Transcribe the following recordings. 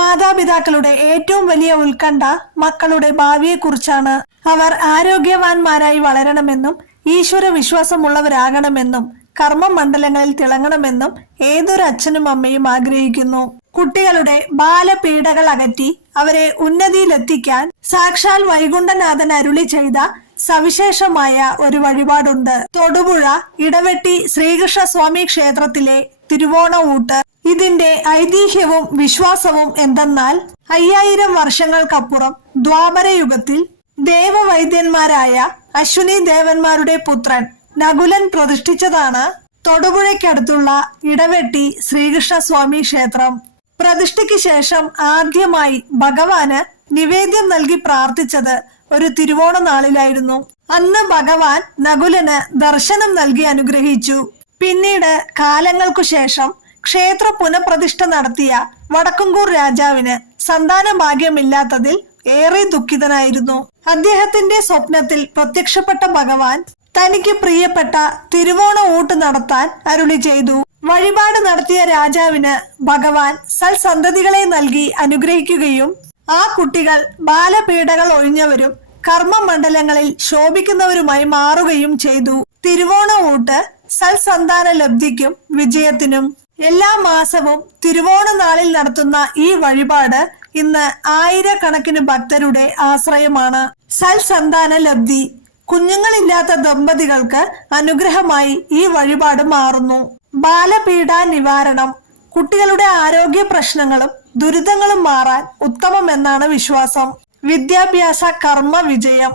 മാതാപിതാക്കളുടെ ഏറ്റവും വലിയ ഉത്കണ്ഠ മക്കളുടെ ഭാവിയെക്കുറിച്ചാണ്. അവർ ആരോഗ്യവാന്മാരായി വളരണമെന്നും ഈശ്വര വിശ്വാസമുള്ളവരാകണമെന്നും കർമ്മമണ്ഡലങ്ങളിൽ തിളങ്ങണമെന്നും ഏതൊരു അച്ഛനും അമ്മയും ആഗ്രഹിക്കുന്നു. കുട്ടികളുടെ ബാലപീഡകൾ അകറ്റി അവരെ ഉന്നതിയിലെത്തിക്കാൻ സാക്ഷാൽ വൈകുണ്ഠനാഥൻ അരുളി ചെയ്ത സവിശേഷമായ ഒരു വഴിപാടുണ്ട്. തൊടുപുഴ ഇടവെട്ടി ശ്രീകൃഷ്ണസ്വാമി ക്ഷേത്രത്തിലെ തിരുവോണ ഊട്ട്. ഇതിന്റെ ഐതിഹ്യവും വിശ്വാസവും എന്തെന്നാൽ 5000 വർഷങ്ങൾക്കപ്പുറം ദ്വാപരയുഗത്തിൽ ദേവവൈദ്യന്മാരായ അശ്വിനി ദേവന്മാരുടെ പുത്രൻ നകുലൻ പ്രതിഷ്ഠിച്ചതാണ് തൊടുപുഴയ്ക്കടുത്തുള്ള ഇടവെട്ടി ശ്രീകൃഷ്ണസ്വാമി ക്ഷേത്രം. പ്രതിഷ്ഠയ്ക്ക് ശേഷം ആദ്യമായി ഭഗവാന് നിവേദ്യം നൽകി പ്രാർത്ഥിച്ചത് ഒരു തിരുവോണ നാളിലായിരുന്നു. അന്ന് ഭഗവാൻ നകുലന് ദർശനം നൽകി അനുഗ്രഹിച്ചു. പിന്നീട് കാലങ്ങൾക്കു ശേഷം ക്ഷേത്ര പുനഃപ്രതിഷ്ഠ നടത്തിയ വടക്കുംകൂർ രാജാവിന് സന്താന ഭാഗ്യമില്ലാത്തതിൽ ഏറെ ദുഃഖിതനായിരുന്നു. അദ്ദേഹത്തിന്റെ സ്വപ്നത്തിൽ പ്രത്യക്ഷപ്പെട്ട ഭഗവാൻ തനിക്ക് പ്രിയപ്പെട്ട തിരുവോണ ഊട്ട് നടത്താൻ അരുളി ചെയ്തു. വഴിപാട് നടത്തിയ രാജാവിന് ഭഗവാൻ സൽസന്തതികളെ നൽകി അനുഗ്രഹിക്കുകയും ആ കുട്ടികൾ ബാലപീഡകൾ ഒഴിഞ്ഞവരും കർമ്മമണ്ഡലങ്ങളിൽ ശോഭിക്കുന്നവരുമായി മാറുകയും ചെയ്തു. തിരുവോണ ഊട്ട് സൽസന്താന ലബ്ധിക്കും വിജയത്തിനും. എല്ലാ മാസവും തിരുവോണ നാളിൽ നടത്തുന്ന ഈ വഴിപാട് ഇന്ന് ആയിരക്കണക്കിന് ഭക്തരുടെ ആശ്രയമാണ്. സൽസന്താന ലബ്ധി. കുഞ്ഞുങ്ങളില്ലാത്ത ദമ്പതികൾക്ക് അനുഗ്രഹമായി ഈ വഴിപാട് മാറുന്നു. ബാലപീഡ നിവാരണം. കുട്ടികളുടെ ആരോഗ്യ പ്രശ്നങ്ങളും ദുരിതങ്ങളും മാറാൻ ഉത്തമമെന്നാണ് വിശ്വാസം. വിദ്യാഭ്യാസ കർമ്മ വിജയം.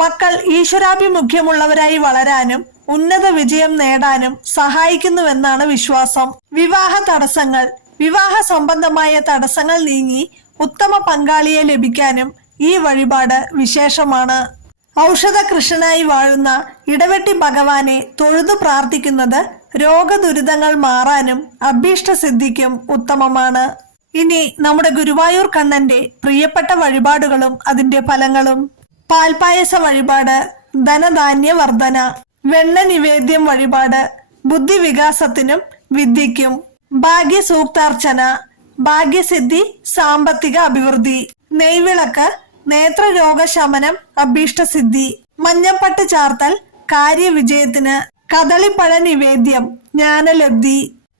മക്കൾ ഈശ്വരാഭിമുഖ്യമുള്ളവരായി വളരാനും ഉന്നത വിജയം നേടാനും സഹായിക്കുന്നുവെന്നാണ് വിശ്വാസം. വിവാഹ തടസ്സങ്ങൾ. വിവാഹ സംബന്ധമായ തടസ്സങ്ങൾ നീങ്ങി ഉത്തമ പങ്കാളിയെ ലഭിക്കാനും ഈ വഴിപാട് വിശേഷമാണ്. ഔഷധ കൃഷ്ണനായി വാഴുന്ന ഇടവെട്ടി ഭഗവാനെ തൊഴുതു പ്രാർത്ഥിക്കുന്നത് രോഗദുരിതങ്ങൾ മാറാനും അഭീഷ്ടസിദ്ധിക്കും ഉത്തമമാണ്. ഇനി നമ്മുടെ ഗുരുവായൂർ കണ്ണന്റെ പ്രിയപ്പെട്ട വഴിപാടുകളും അതിന്റെ ഫലങ്ങളും. പാൽപായസ വഴിപാട് ധനധാന്യ വർധന. വെണ്ണ നിവേദ്യം വഴിപാട് ബുദ്ധിവികാസത്തിനും വിദ്യയ്ക്കും. ഭാഗ്യസൂക്താർച്ചന ഭാഗ്യസിദ്ധി സാമ്പത്തിക അഭിവൃദ്ധി. നെയ്വിളക്ക് നേത്രരോഗശമനം അഭീഷ്ടസിദ്ധി. മഞ്ഞപ്പട്ട് ചാർത്തൽ കാര്യവിജയത്തിന്. കദളിപ്പഴ നിവേദ്യം ജ്ഞാനലബ്ധി.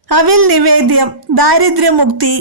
അവിൽ നിവേദ്യം ദാരിദ്ര്യമുക്തി.